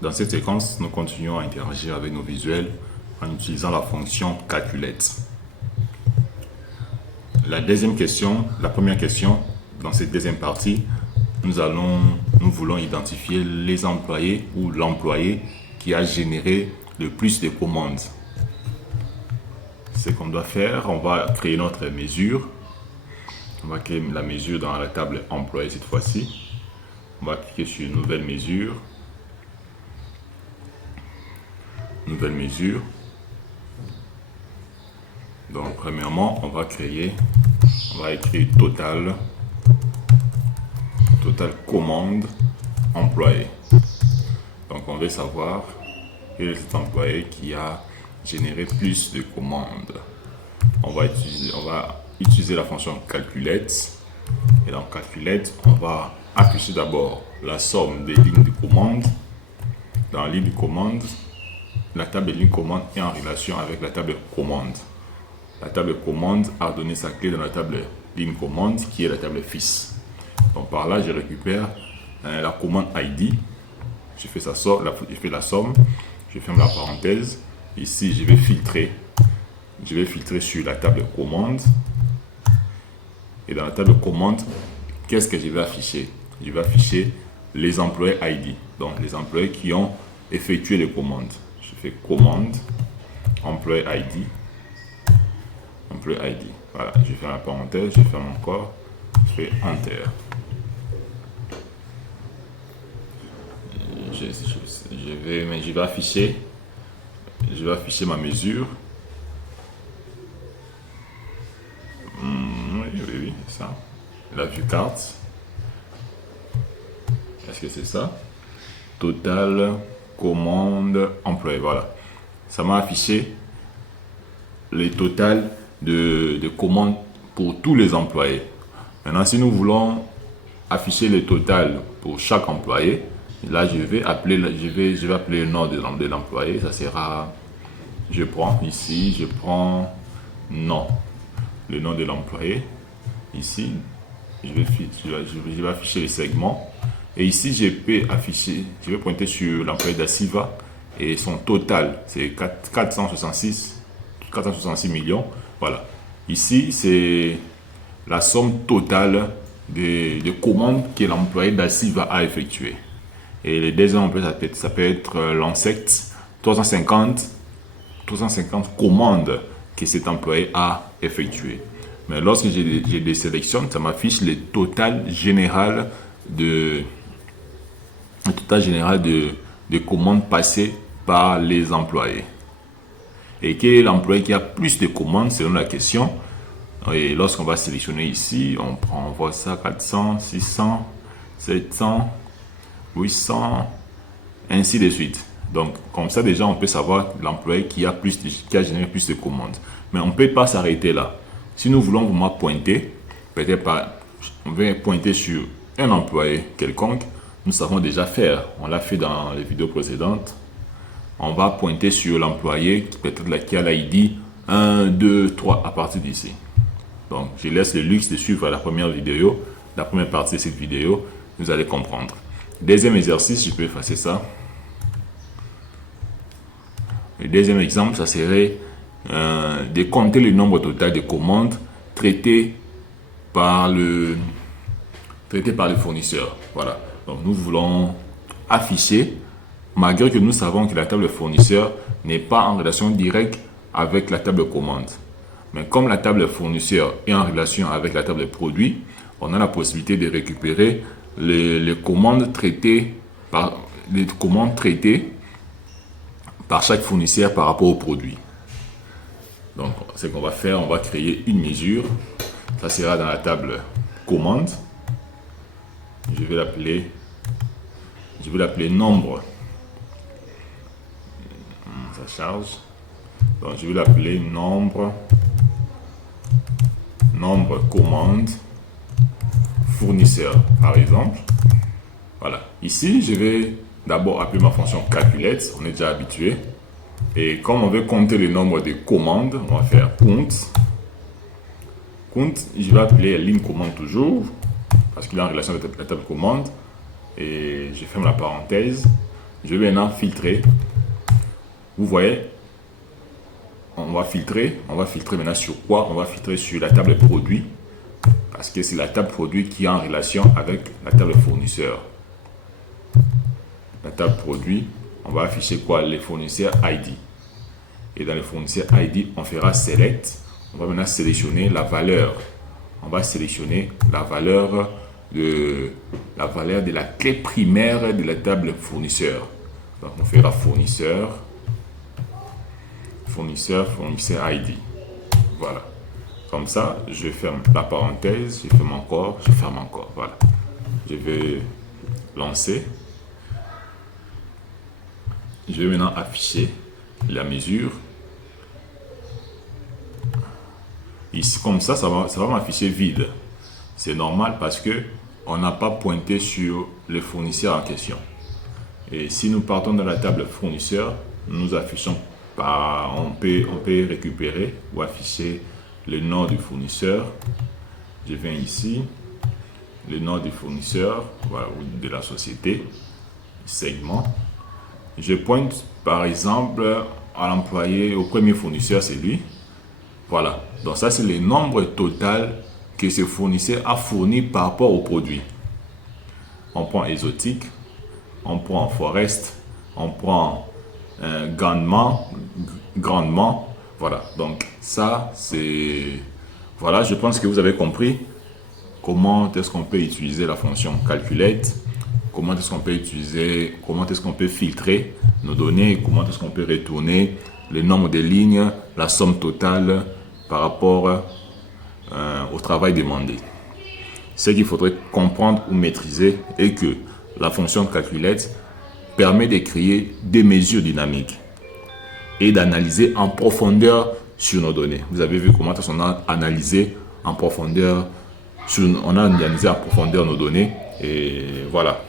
Dans cette séquence, nous continuons à interagir avec nos visuels en utilisant la fonction calculate. La première question, dans cette deuxième partie, nous voulons identifier les employés ou l'employé qui a généré le plus de commandes. Ce qu'on doit faire, on va créer notre mesure. On va créer la mesure dans la table employé cette fois-ci. On va cliquer sur nouvelle mesure. Nouvelle mesure. Donc premièrement, on va écrire total commande employé. Donc on veut savoir quel est cet employé qui a généré plus de commandes. On va utiliser la fonction calculate. Et dans calculate, on va afficher d'abord la somme des lignes de commande. Dans la ligne de commande, la table de ligne commande est en relation avec la table commande. La table commande a donné sa clé dans la table ligne commande qui est la table fils. Donc par là, je récupère la commande ID. Je fais la somme. Je ferme la parenthèse. Ici, je vais filtrer. Je vais filtrer sur la table commande. Et dans la table commande, qu'est-ce que je vais afficher? Je vais afficher les employés ID. Donc les employés qui ont effectué les commandes. Je fais commande, employé ID. Employé ID. Voilà, je ferme la parenthèse, je ferme encore. Je fais Enter. Je vais afficher ma mesure. Oui, c'est ça. La vue carte. Est-ce que c'est ça? Total commande employé. Voilà. Ça m'a affiché le total de commandes pour tous les employés. Maintenant, si nous voulons afficher le total pour chaque employé, là, je vais appeler le nom de l'employé. Ça sera, je prends nom, le nom de l'employé. Ici, je vais afficher le segment. Et ici, je vais pointer sur l'employé d'Assiva et son total, c'est 466 millions. Voilà. Ici, c'est la somme totale de commandes que l'employé d'Assiva a effectuées. Et les deuxièmes employés, ça peut être l'insecte, 350 commandes que cet employé a effectuées. Mais lorsque je désélectionne, ça m'affiche le total général de commandes passées par les employés. Et quel est l'employé qui a plus de commandes selon la question? Et lorsqu'on va sélectionner ici, on voit ça 400, 600, 700, 800, ainsi de suite. Donc, comme ça, déjà, on peut savoir l'employé qui a généré plus de commandes. Mais on ne peut pas s'arrêter là. Si nous voulons vraiment pointer, on va pointer sur un employé quelconque, nous savons déjà faire. On l'a fait dans les vidéos précédentes. On va pointer sur l'employé qui a l'ID 1, 2, 3 à partir d'ici. Donc, je laisse le luxe de suivre la première partie de cette vidéo. Vous allez comprendre. Deuxième exercice, je peux effacer ça. Le deuxième exemple, ça serait de compter le nombre total de commandes traitées par le fournisseur. Voilà. Donc, nous voulons afficher, malgré que nous savons que la table fournisseur n'est pas en relation directe avec la table commande. Mais comme la table fournisseur est en relation avec la table produit, on a la possibilité de récupérer les commandes traitées par chaque fournisseur par rapport au produit. Donc, ce qu'on va faire, on va créer une mesure. Ça sera dans la table commande. Je vais l'appeler nombre. Ça charge. Donc, je vais l'appeler nombre commande fournisseur, par exemple. Voilà. Ici, je vais d'abord appeler ma fonction calculate. On est déjà habitué. Et comme on veut compter le nombre de commandes, on va faire compte. Je vais appeler ligne commande toujours, parce qu'il est en relation avec la table commande. Et je ferme la parenthèse. Je vais maintenant filtrer. Vous voyez, on va filtrer maintenant sur quoi? On va filtrer sur la table produit, parce que c'est la table produit qui est en relation avec la table fournisseur. La table produit, on va afficher quoi? Les fournisseurs ID. Et dans les fournisseurs ID, on fera select. On va maintenant sélectionner la valeur. On va sélectionner la valeur de la clé primaire de la table fournisseur. Donc on fera fournisseur ID. Voilà. Comme ça, je ferme la parenthèse, je ferme encore. Voilà. Je vais lancer. Je vais maintenant afficher la mesure. Ici, comme ça va m'afficher vide. C'est normal parce que on n'a pas pointé sur le fournisseur en question. Et si nous partons dans la table fournisseur, nous affichons on peut récupérer ou afficher le nom du fournisseur. Je viens ici, le nom du fournisseur, voilà, ou de la société, segment. Je pointe par exemple à l'employé, au premier fournisseur, c'est lui. Voilà, donc ça c'est le nombre total que ce fournisseur a fourni par rapport au produit. On prend exotique, on prend forest, on prend grandement. Voilà, donc ça c'est... Voilà, je pense que vous avez compris comment est-ce qu'on peut utiliser la fonction calculate, comment est-ce qu'on peut filtrer nos données, comment est-ce qu'on peut retourner le nombre de lignes, la somme totale par rapport au travail demandé. Ce qu'il faudrait comprendre ou maîtriser est que la fonction calculate permet de créer des mesures dynamiques et d'analyser en profondeur sur nos données. Vous avez vu comment on a analysé en profondeur nos données et voilà.